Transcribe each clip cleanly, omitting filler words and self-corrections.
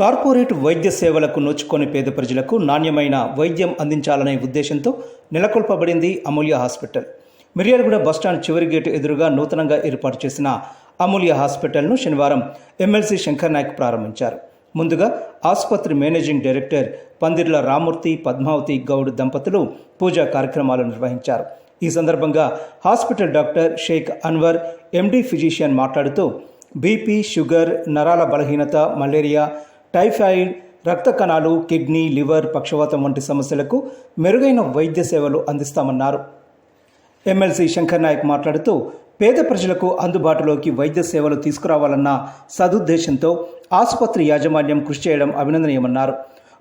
Corporate వైద్య సేవలకు నోచుకొని పేద ప్రజలకు నాణ్యమైన వైద్యం అందించాలనే ఉద్దేశంతో నెలకొల్పబడింది అమూల్య హాస్పిటల్. మిర్యాలగూడ బస్టాండ్ చివరి గేటు ఎదురుగా నూతనంగా ఏర్పాటు చేసిన అమూల్య హాస్పిటల్ను శనివారం ఎమ్మెల్సీ శంకర్ నాయక్ ప్రారంభించారు. ముందుగా ఆసుపత్రి మేనేజింగ్ డైరెక్టర్ పందిర్ల రామూర్తి, పద్మావతి గౌడ్ దంపతులు పూజా కార్యక్రమాలు నిర్వహించారు. ఈ సందర్భంగా hospital doctor Sheikh Anwar, MD physician మాట్లాడుతూ బీపీ, షుగర్, నరాల బలహీనత, మలేరియా, టైఫాయిడ్, రక్త కణాలు, కిడ్నీ, లివర్, పక్షవాతం వంటి సమస్యలకు మెరుగైన వైద్య సేవలు అందిస్తామన్నారు. ఎమ్మెల్సీ శంకర్ నాయక్ మాట్లాడుతూ పేద ప్రజలకు అందుబాటులోకి వైద్య సేవలు తీసుకురావాలన్న సదుద్దేశంతో ఆసుపత్రి యాజమాన్యం కృషి చేయడం అభినందనీయమన్నారు.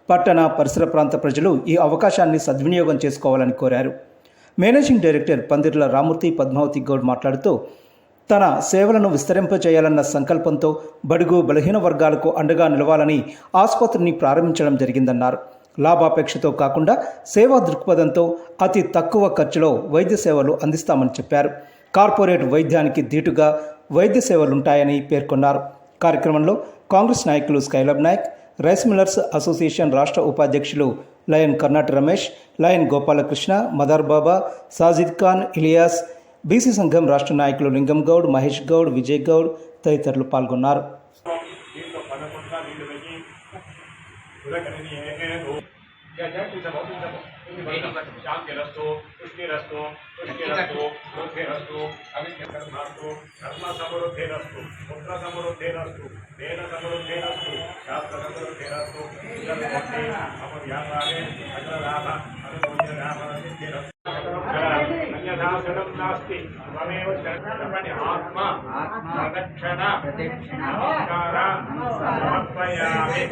పట్టణ పరిసర ప్రాంత ప్రజలు ఈ అవకాశాన్ని సద్వినియోగం చేసుకోవాలని కోరారు. మేనేజింగ్ డైరెక్టర్ పందిర్ల రామూర్తి, పద్మావతి గౌడ్ మాట్లాడుతూ తన సేవలను విస్తరింపజేయాలన్న సంకల్పంతో బడుగు బలహీన వర్గాలకు అండగా నిలవాలని ఆసుపత్రిని ప్రారంభించడం జరిగిందన్నారు. లాభాపేక్షతో కాకుండా సేవా దృక్పథంతో అతి తక్కువ ఖర్చులో వైద్య సేవలు అందిస్తామని చెప్పారు. కార్పొరేట్ వైద్యానికి ధీటుగా వైద్య సేవలుంటాయని పేర్కొన్నారు. కార్యక్రమంలో కాంగ్రెస్ నాయకులు Skylab Nayak, rice millers association రాష్ట్ర ఉపాధ్యక్షులు lion Karnata Ramesh, lion Gopalakrishna, Madar Baba, Sajid Khan, Ilyas, BC సంఘం రాష్ట్ర నాయకులు లింగం గౌడ్, మహేష్ గౌడ్, విజయ్ గౌడ్ తదితరులు పాల్గొన్నారు. नास्ति त्वमेव शरणमणि आत्मा प्रदक्षिण नमस्कार समर्पयामि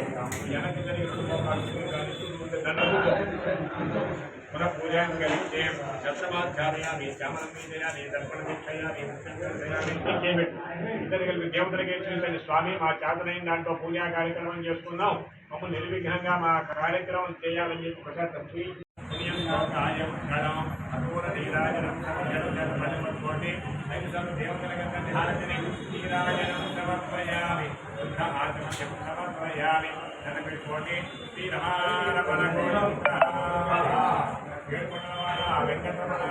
पुनः पूजां करिष्ये दशमाचार्यामि श्यामलमीदयामि दर्पणदीक्षयामि दर्पणदीक्षयामि ఇద్దరు దేవతలకి చూసిన స్వామి మా చేతనైన దాంట్లో పూజా కార్యక్రమం చేసుకుందాం, మమ్మల్ని నిర్విఘ్నంగా మా కార్యక్రమం చేయాలని చెప్పి ప్రసాదం సమర్పయామి సమర్పయామి కోటి శ్రీరమారమణ వెంకటరమణ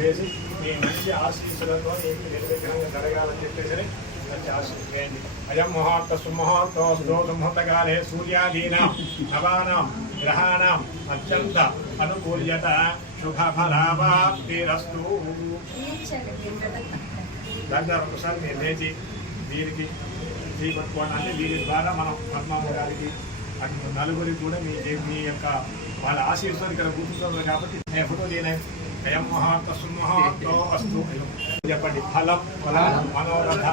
వేసి మీ మంచి ఆశీస్సులతో మీకు నిర్విఘ్నంగా జరగాలని చెప్పేసి మంచి ఆశీస్సులేండి. అయం ముహూర్త సుముహూర్తోస్తో సుముహూర్తకాలే సూర్యాదీనాం నవానాం గ్రహాణం అత్యంత అనుకూల్యత శుభఫలావాప్తిరస్తు. దాంట్లో ఒకసారి మీరు లేచి వీరికి పట్టుకోవడానికి వీరి ద్వారా మనం పద్మమ్మ గారికి నలుగురికి కూడా మీ యొక్క వాళ్ళ ఆశీస్సులు ఇక్కడ కూర్చుంటుంది కాబట్టి ఎప్పుడు నేను అయం ముహూర్త సుముహూర్తో అస్తు చెప్పండి. ఫలం మనోరథ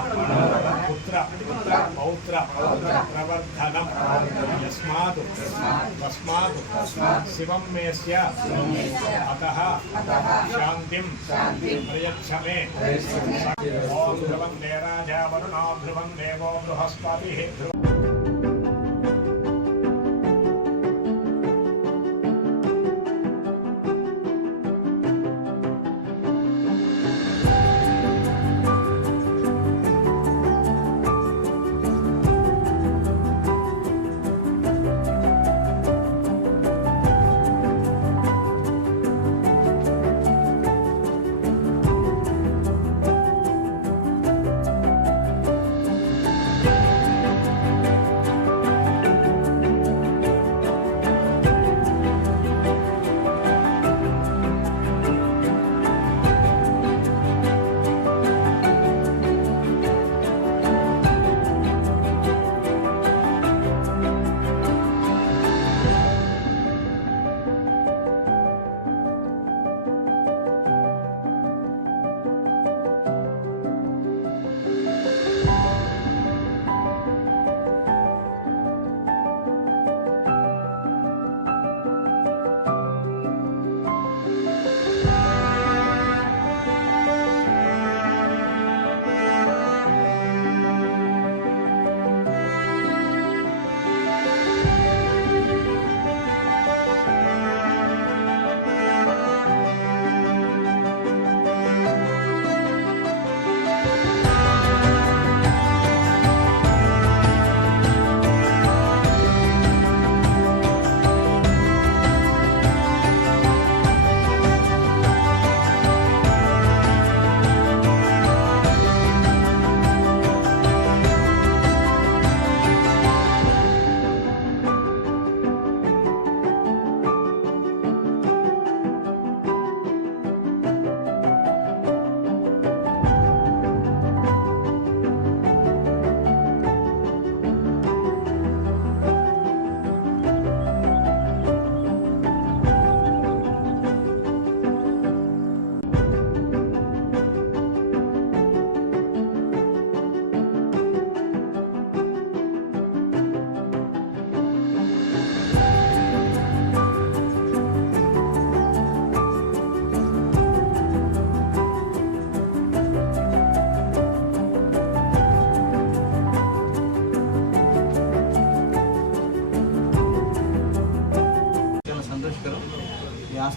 పుత్ర పౌత్ర ప్రవర్ధనం యస్మాత్ తస్మాత్ శివం మేస్య అతః శాంతిం ప్రయచ్చమే. ఓం ధ్రువం దేరాజా వరుణో ధ్రువం దేవో బృహస్పతిః.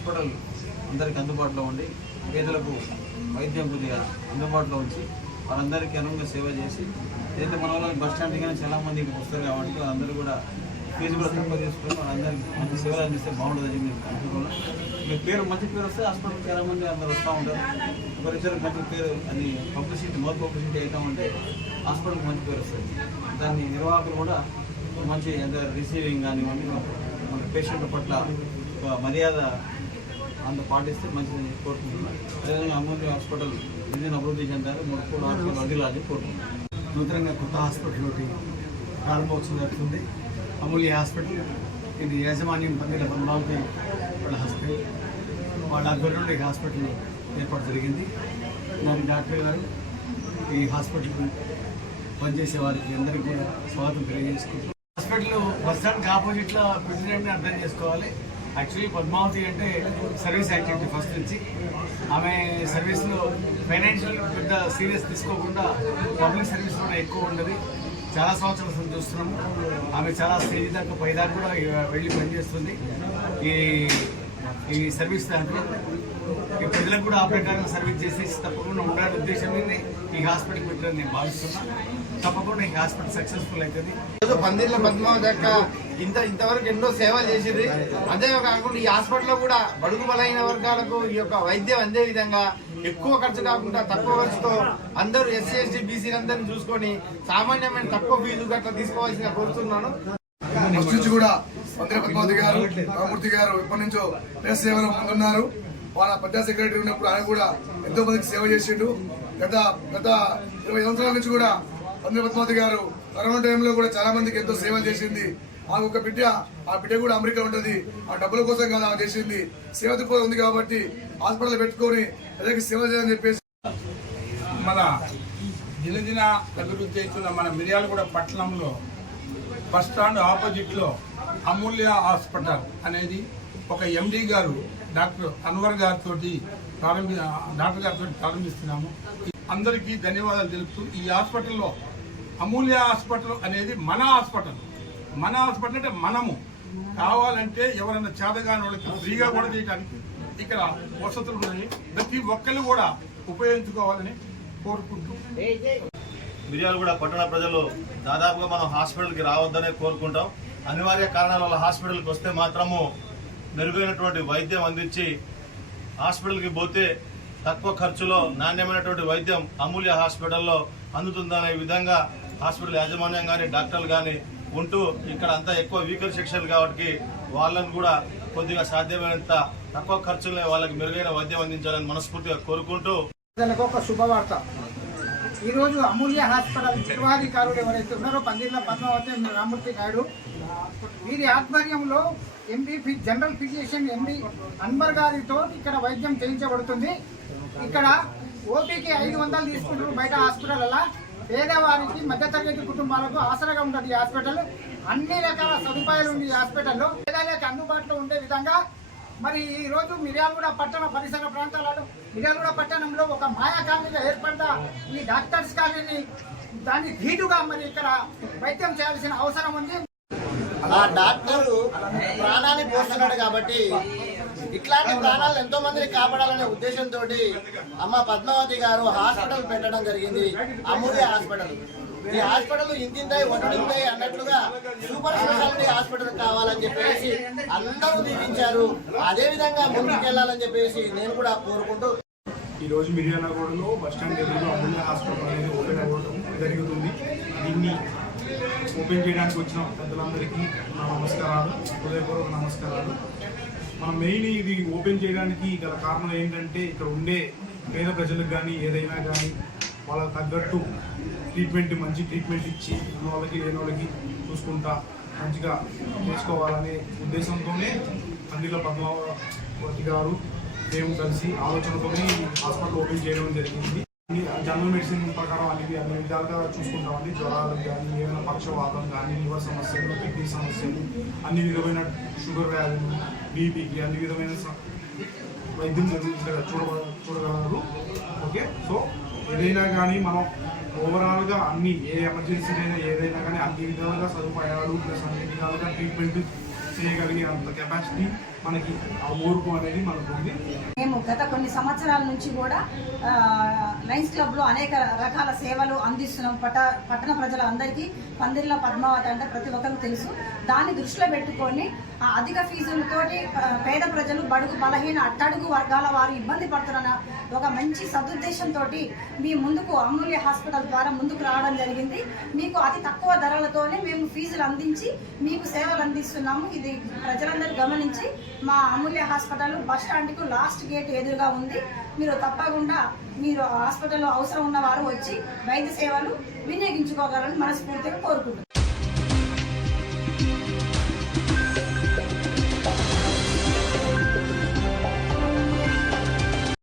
హాస్పిటల్ అందరికీ అందుబాటులో ఉండి పేదలకు వైద్యం కొద్దిగా అందుబాటులో ఉంచి వాళ్ళందరికీ అనుగుణంగా సేవ చేసి ఏదైతే మన వాళ్ళకి బస్ స్టాండ్ కానీ చాలా మందికి వస్తారు కాబట్టి వాళ్ళందరూ కూడా ఫీజు కూడా తక్కువ తీసుకొని వాళ్ళందరికీ మంచి సేవలు అందిస్తే బాగుంటుందని మీరు అనుకుంటున్నాం. మీ పేరు మంచి పేరు వస్తే హాస్పిటల్ చాలా మంది అందరూ వస్తూ ఉంటారు. ఒకరిద్దరు మంచి పేరు అని పబ్లిసిటీ మోర్ పబ్లిసిటీ అవుతామంటే హాస్పిటల్కి మంచి పేరు వస్తుంది. దాన్ని నిర్వాహకులు కూడా మంచి రిసీవింగ్ కానివ్వండి మన పేషెంట్ పట్ల ఒక మర్యాద అంత పాటిస్తే మంచిదని కోరుకుంటున్నాను. అదేవిధంగా అమూల్య హాస్పిటల్ విధిని అభివృద్ధి చెందారు 3 కోట్ల హాస్పిటల్ అడ్డులాలని కోరుకుంటున్నాను. నూతనంగా కొత్త హాస్పిటల్ ఒకటి ప్రారంభోత్సవం జరుగుతుంది. అమూల్య హాస్పిటల్ ఇది యాజమాన్యం పందిల పద్మావతి వాళ్ళ హాస్పిటల్ వాళ్ళ ఆధ్వర్యంలో ఈ హాస్పిటల్ ఏర్పాటు జరిగింది. నాకు డాక్టర్ గారు ఈ హాస్పిటల్ పనిచేసే వారికి అందరికీ కూడా స్వాగతం తెలియజేసుకుంటాం. హాస్పిటల్ బస్ స్టాండ్కి ఆపోజిట్లో ప్రెసిడెంట్ని అర్థం చేసుకోవాలి. యాక్చువల్లీ పద్మావతి అంటే సర్వీస్ యాక్టివిటీ ఫస్ట్ నుంచి ఆమె సర్వీస్లో ఫైనాన్షియల్ పెద్ద సీరియస్ తీసుకోకుండా పబ్లిక్ సర్వీస్లోనే ఎక్కువ ఉండదు. చాలా సంవత్సరాల నుంచి చూస్తున్నాము. ఆమె చాలా స్టేజ్ దాకా పైదాకా కూడా వెళ్ళి పనిచేస్తుంది ఈ సర్వీస్ దాంట్లో. ఈ ప్రజలకు కూడా ఆ ప్రకారం సర్వీస్ చేసి తప్పకుండా ఉండాలనే ఉద్దేశం మీద ఈ హాస్పిటల్ పెట్టాలని నేను భావిస్తున్నాను. తప్పకుండా ఈ హాస్పిటల్ సక్సెస్ఫుల్ అవుతుంది. పందిర్ల పద్మావతి యొక్క ఇంతవరకు ఎన్నో సేవలు చేసింది. అదే కాకుండా ఈ హాస్పిటల్లో కూడా బడుగు బలైన వర్గాలకు ఈ యొక్క వైద్యం అందే విధంగా ఎక్కువ ఖర్చు కాకుండా తక్కువ ఖర్చుతో అందరూ ఎస్సీ ఎస్టీ బీసీలు అందరినీ చూసుకొని సామాన్యమైన తక్కువ ఫీజు గట్లా తీసుకోవాల్సిన కోరుతున్నాను. ఫస్ట్ నుంచి కూడా పందిల పద్మావతి గారు రామూర్తి గారు ఎప్పటి నుంచో ప్రెస్ సేవలో ముందున్నారు. వాళ్ళ పంచాయత్ సెక్రటరీ ఉన్నప్పుడు ఆయన కూడా ఎంతో మందికి సేవ చేసిండు. గత 20 సంవత్సరాల నుంచి కూడా పందిల పద్మావతి గారు కరోనా టైంలో కూడా చాలా మందికి ఎంతో సేవలు చేసింది. ఆమె ఒక బిడ్డ, ఆ బిడ్డ కూడా అమెరికా ఉంటుంది. ఆ డబ్బుల కోసం కాదు ఆమె చేసింది, సేవ దృక్పథం ఉంది కాబట్టి హాస్పిటల్ పెట్టుకొని ప్రజలకు సేవ చేయాలని చెప్పేసి మన దినదిన అభివృద్ధి అవుతున్న మన మిర్యాలగూడ పట్టణంలో బస్ స్టాండ్ ఆపోజిట్లో అమూల్య హాస్పిటల్ అనేది ఒక ఎండి గారు డాక్టర్ అన్వర్ గారితో ప్రారంభిస్తున్నాము. అందరికీ ధన్యవాదాలు తెలుపుతూ ఈ హాస్పిటల్లో అమూల్య హాస్పిటల్ అనేది మన హాస్పిటల్ అంటే మనము కావాలంటే ఎవరైనా చేతగాని వాళ్ళకి ఫ్రీగా కూడా చేయడానికి ఇక్కడ వసతులు ఉన్నాయి. ప్రతి ఒక్కరు కూడా ఉపయోగించుకోవాలని కోరుకుంటూ మిర్యాలగూడ పట్టణ ప్రజలు దాదాపుగా మనం హాస్పిటల్కి రావద్దనే కోరుకుంటాం. అనివార్య కారణాల వల్ల హాస్పిటల్కి వస్తే మాత్రము మెరుగైనటువంటి వైద్యం అందించి హాస్పిటల్కి పోతే తక్కువ ఖర్చులో నాణ్యమైనటువంటి వైద్యం అమూల్య హాస్పిటల్లో అందుతుందనే విధంగా హాస్పిటల్ యాజమాన్యం కానీ డాక్టర్లు కానీ ఉంటూ ఇక్కడ అంతా ఎక్కువ వీకర్ సెక్షన్ కాబట్టి వాళ్ళని కూడా కొద్దిగా సాధ్యమైనంత తక్కువ ఖర్చులనే వాళ్ళకి మెరుగైన వైద్యం అందించాలని మనస్ఫూర్తిగా కోరుకుంటూ ఒక శుభవార్త. ఈరోజు అమూల్య హాస్పిటల్ నిర్వాధికారులు ఎవరైతే ఉన్నారో పందిర్ల పద్మావతి రామూర్తి నాయుడు వీరి ఆధ్వర్యంలో ఎండి జనరల్ ఫిజిషియన్ ఎండి అన్వర్ గారితో ఇక్కడ వైద్యం చేయించబడుతుంది. ఇక్కడ ఓపీకి 500 తీసుకుంటారు. బయట హాస్పిటల్ పేదవారికి మధ్యతరగతి కుటుంబాలకు ఆసరాగా ఉంటుంది ఈ హాస్పిటల్. అన్ని రకాల సదుపాయాలు ఉంది ఈ హాస్పిటల్లో. పేదలకు అందుబాటులో ఉండే విధంగా మరి ఈ రోజు మిర్యాలగూడ పట్టణ పరిసర ప్రాంతాలలో మిర్యాలగూడ పట్టణంలో ఒక మాయా కాలనీగా ఏర్పడ్డ ఈ డాక్టర్స్ కాలనీ దాన్ని ధీటుగా మరి ఇక్కడ వైద్యం చేయాల్సిన అవసరం ఉంది. ఆ డాక్టరు ప్రాణాన్ని పోస్తున్నాడు కాబట్టి ఇట్లాంటి ప్రాణాలను ఎంతో మందిని కాపాడాలనే ఉద్దేశంతో అమ్మ పద్మావతి గారు హాస్పిటల్ పెట్టడం జరిగింది. అమూల్య హాస్పిటల్. ఈ హాస్పిటల్ ఇంతింతాయి ఒకటింతాయి అన్నట్లుగా సూపర్ స్పెషాలిటీ హాస్పిటల్ కావాలని చెప్పేసి అందరూ దీవించారు. అదే విధంగా ముందుకెళ్లాలని చెప్పేసి నేను కూడా కోరుకుంటూ ఈ రోజు మిర్యాలగూడలో బస్టాండ్ ఎదురుగా అమూల్య హాస్పిటల్ అనేది ఓపెన్ అవ్వడం జరుగుతుంది. దీన్ని ఓపెన్ చేయడానికి వచ్చిన పెద్దలందరికీ నా నమస్కారాలు, హృదయపూర్వక నమస్కారాలు. మనం మెయిన్ ఇది ఓపెన్ చేయడానికి గల కారణం ఏంటంటే ఇక్కడ ఉండే పేద ప్రజలకు కానీ ఏదైనా కానీ వాళ్ళకి తగ్గట్టు మంచి ట్రీట్మెంట్ ఇచ్చి ఉన్న వాళ్ళకి లేని వాళ్ళకి చూసుకుంటా మంచిగా చేసుకోవాలనే ఉద్దేశంతోనే పందిర్ల పద్మావతి గారు మేము కలిసి ఆలోచనతోనే హాస్పిటల్ ఓపెన్ చేయడం జరిగింది. జనరల్ మెడిసిన్ ప్రకారం అన్ని విధాలుగా చూసుకుంటామండి. జ్వరాలకు కానీ ఏమైనా పక్షవాతం కానీ లివర్ సమస్యలు, కిడ్నీ సమస్యలు, అన్ని విధమైన షుగర్ వ్యాధులు, బీపీకి అన్ని విధమైన వైద్యం చూడగలరు. ఓకే, సో ఏదైనా కానీ మనం ఓవరాల్గా అన్ని ఏ ఎమర్జెన్సీ అయినా ఏదైనా కానీ అన్ని విధాలుగా సదుపాయాలు ప్లస్ అన్ని విధాలుగా ట్రీట్మెంట్ చేయగలిగే అంత కెపాసిటీ మనకి ఆ ఓర్పు అనేది మనకు ఉంది. మేము గత కొన్ని సంవత్సరాల నుంచి కూడా లయన్స్ క్లబ్లో అనేక రకాల సేవలు అందిస్తున్నాం. పట్టణ ప్రజలందరికీ పందిర్ల పద్మావతి అంటే ప్రతి ఒక్కరికి తెలుసు. దాన్ని దృష్టిలో పెట్టుకొని అధిక ఫీజులతోటి పేద ప్రజలు బడుగు బలహీన అట్టడుగు వర్గాల వారు ఇబ్బంది పడుతున్న ఒక మంచి సదుద్దేశంతో మీ ముందుకు అమూల్య హాస్పిటల్ ద్వారా ముందుకు రావడం జరిగింది. మీకు అతి తక్కువ ధరలతోనే మేము ఫీజులు అందించి మీకు సేవలు అందిస్తున్నాము. ఇది ప్రజలందరూ గమనించి మా అమూల్య హాస్పిటల్ బస్ స్టాండ్కు లాస్ట్ గేట్ ఎదురుగా ఉంది. మీరు తప్పకుండా మీరు హాస్పిటల్లో అవసరం ఉన్న వారు వచ్చి వైద్య సేవలు వినియోగించుకోగలని మనస్ఫూర్తిగా కోరుకుంటున్నాను.